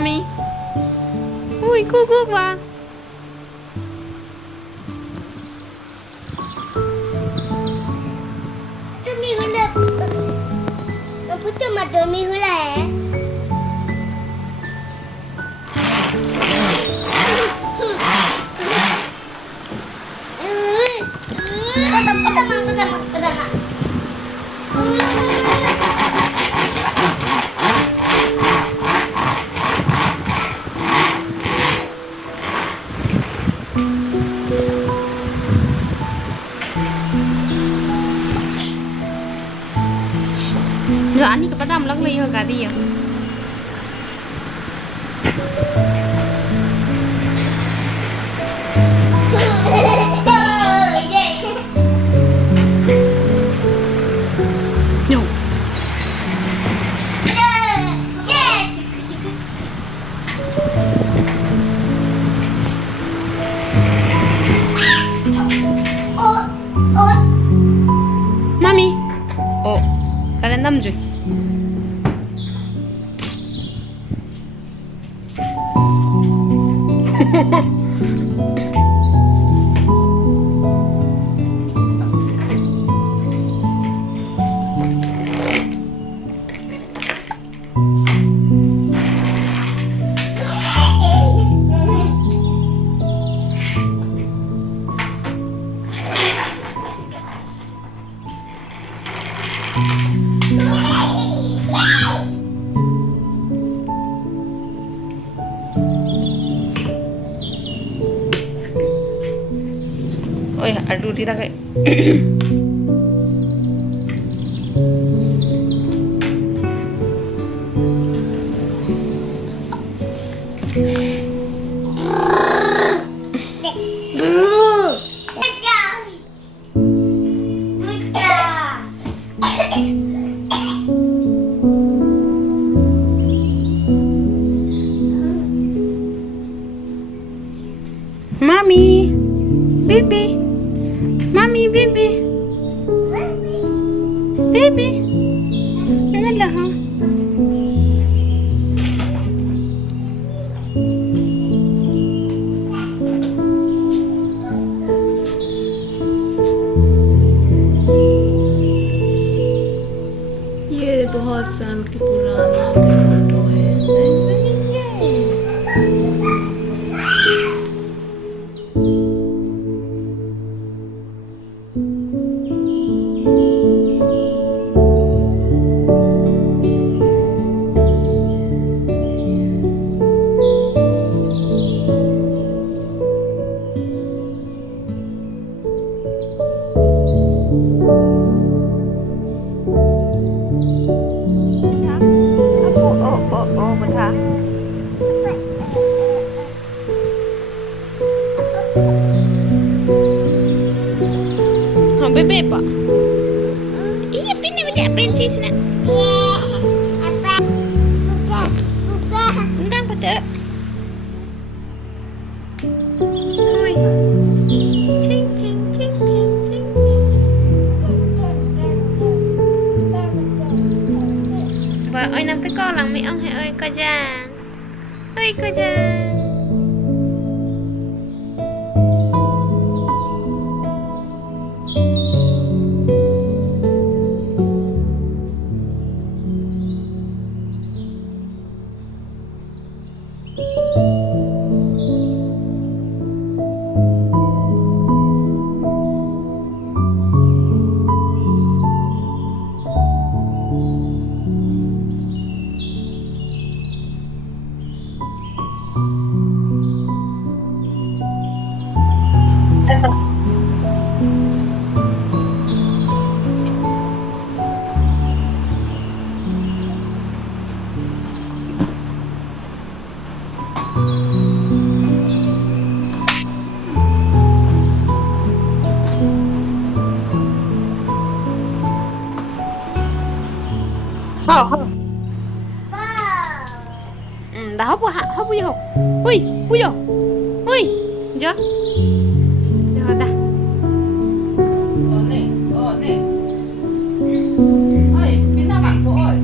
Mami. Uy, kuku ba? Tumi hula. Maputo madumi hula Padama. Rồi anh đi cái bắt đâm lắc ly hơn cả đi à? Nhủ. Mami. Oh, kalian đâm rồi. Ôi, aduh kita kayak Mami, baby, Mami, baby, baby, jangan lah, ha? ये बहुत साल की पुरानी फोटो है Oh, bentar. Bebe pak. Iya, pindah udah pencis nak. Apa? Buka. Undang pada. Oi. Cing cing cing cing cing. Và ơi nằm cái con lằng mẹ ông hãy ơi coi ra. Ơi coi ra. Dah hop vô hop. Ui, vô. Ui, giờ. Giờ dah. Nih. Oi, pinta bangku, oi.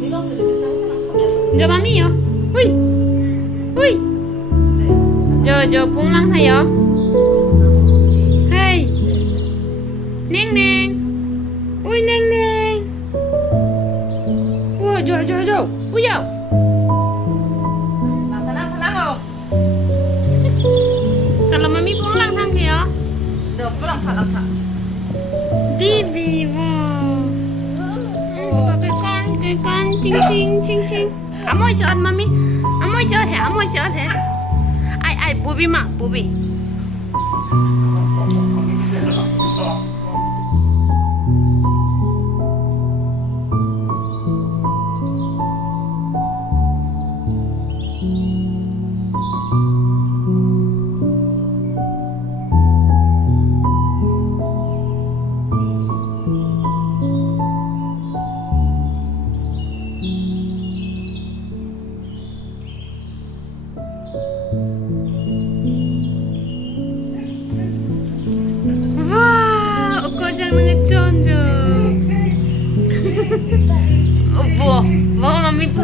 Ini lo sudah bisa giờ buông lăng thầy ạ. Hey. Neng neng. Ui neng neng. Ui jauh. Ui jauh. Tenang không? Kalau mami buông lăng thang thầy ạ. Được, lang thang. Bibi wow. Cái con ching. Amoy chọn mami. Amoy chọn thế. Ai bubi mà, bubi. Wow, mami po.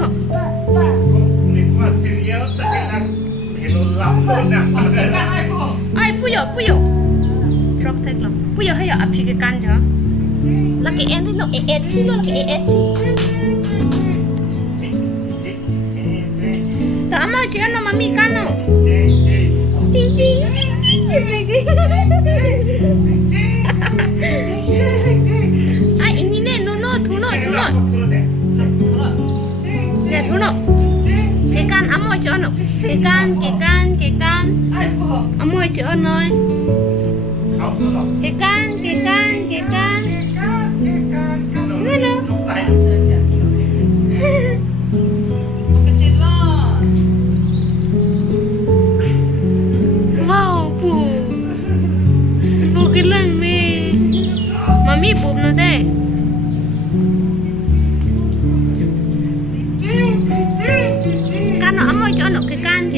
Ay, puyo. Frog tag lang. Puyo hayo apsi ke kan jo. Laki en lo chi lo laki chi. Ta ama chi ano mami kano. Ting. Ay, ini ne no thuno. Nè thú nọ. Cái can ấm môi chỗ nọ. Cái can ấm môi chỗ nơi. Cái can Nghe nè. Wow, bu cái lần mê. Mami bụp nó thế. Nó cho nó cái can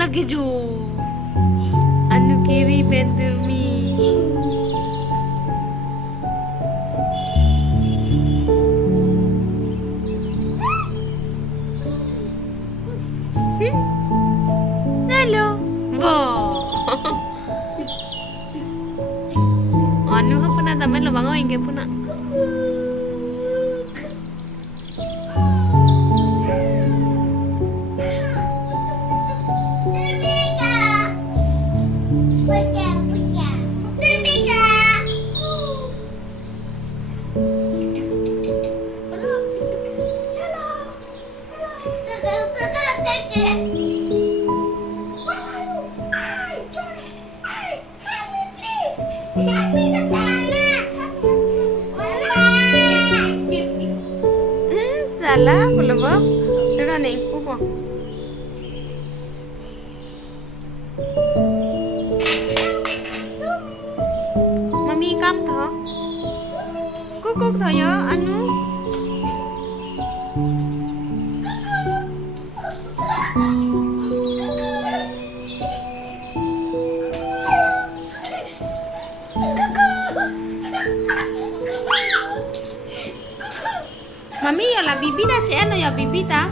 lagi jo anu kiri bedumi hello anu ha puna tamen lo bango inge puna Salah, boleh apa? Dah ni, apa? Mami kam tho. Kuk tho ya, anu. Mami ya lah bibi dah cek ya bibi ta?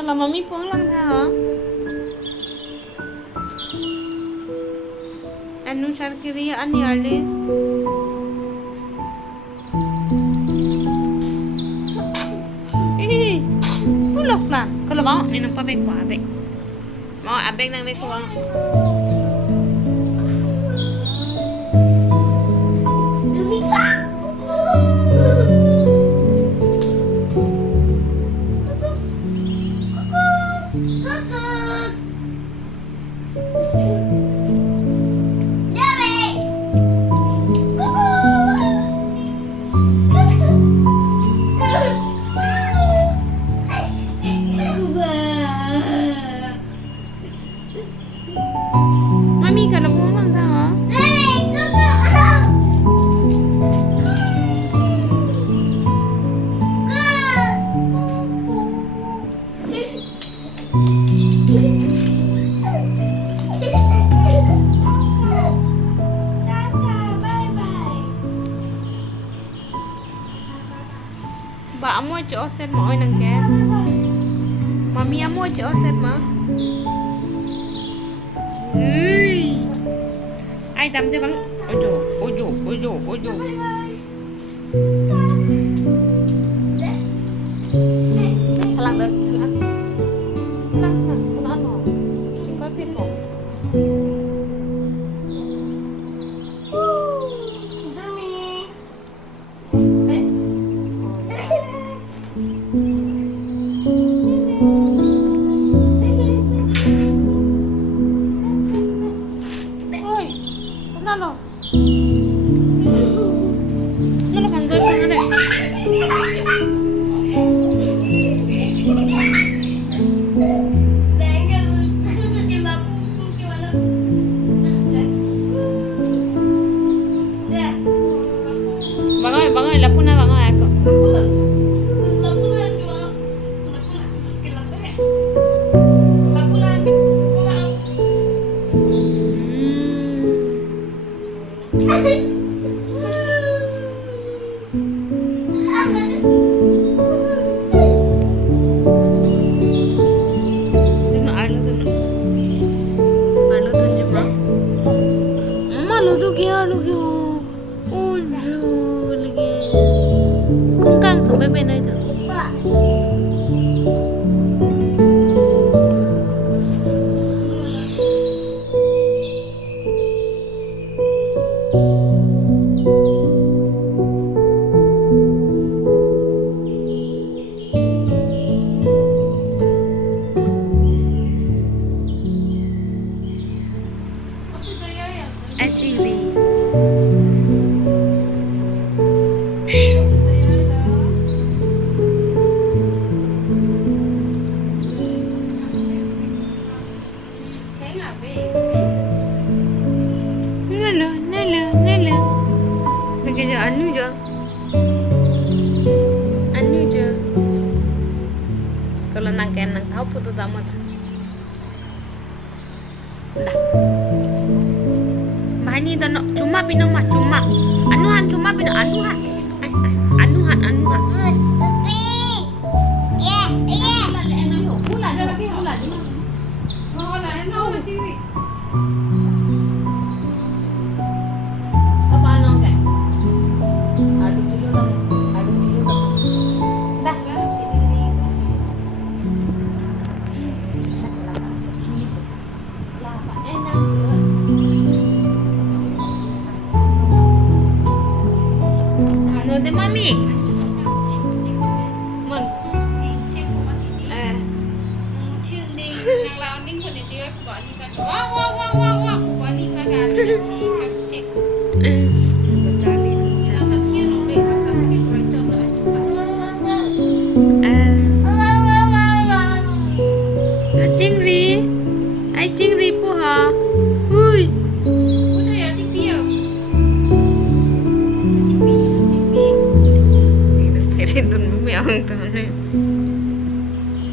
Kalau mami pulang hả? Anu kiri ani Alice. Pulok lah. Kalau mau ni nampak beg ko abeg. Mau abeg nang beg ko. Mami kalau pulang tahu? Ba amo cho set mo nang ke. Mami amo cho set ma. Ai tắm cho bắn. Ôi dồi. Halang dah. Halang. Kuna ano? Simpa pito. Ano? Ano kang gawin mo Bangoy, lapo na bangoy ako. Bebe na ito. Actually. Nala. Lagi anu je. Kalau nang tahu putu tamat. Dah. Mahani dah nak cuma pinang mah cuma. Anuhan cuma pinang anuhan. Anuhan. De mami. Mun.ชื่อนิ่งนางเรานิ่งคนเดียวก่อนนี่กันว้าวก่อนนี่กันการชี้กันเช็คเราจะเที่ยวลงเลยครับเราจะเที่ยว itu memang tuh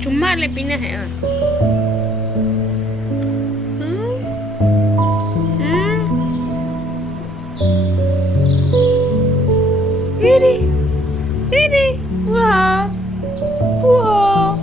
cuma lebihnya ya ini wah wah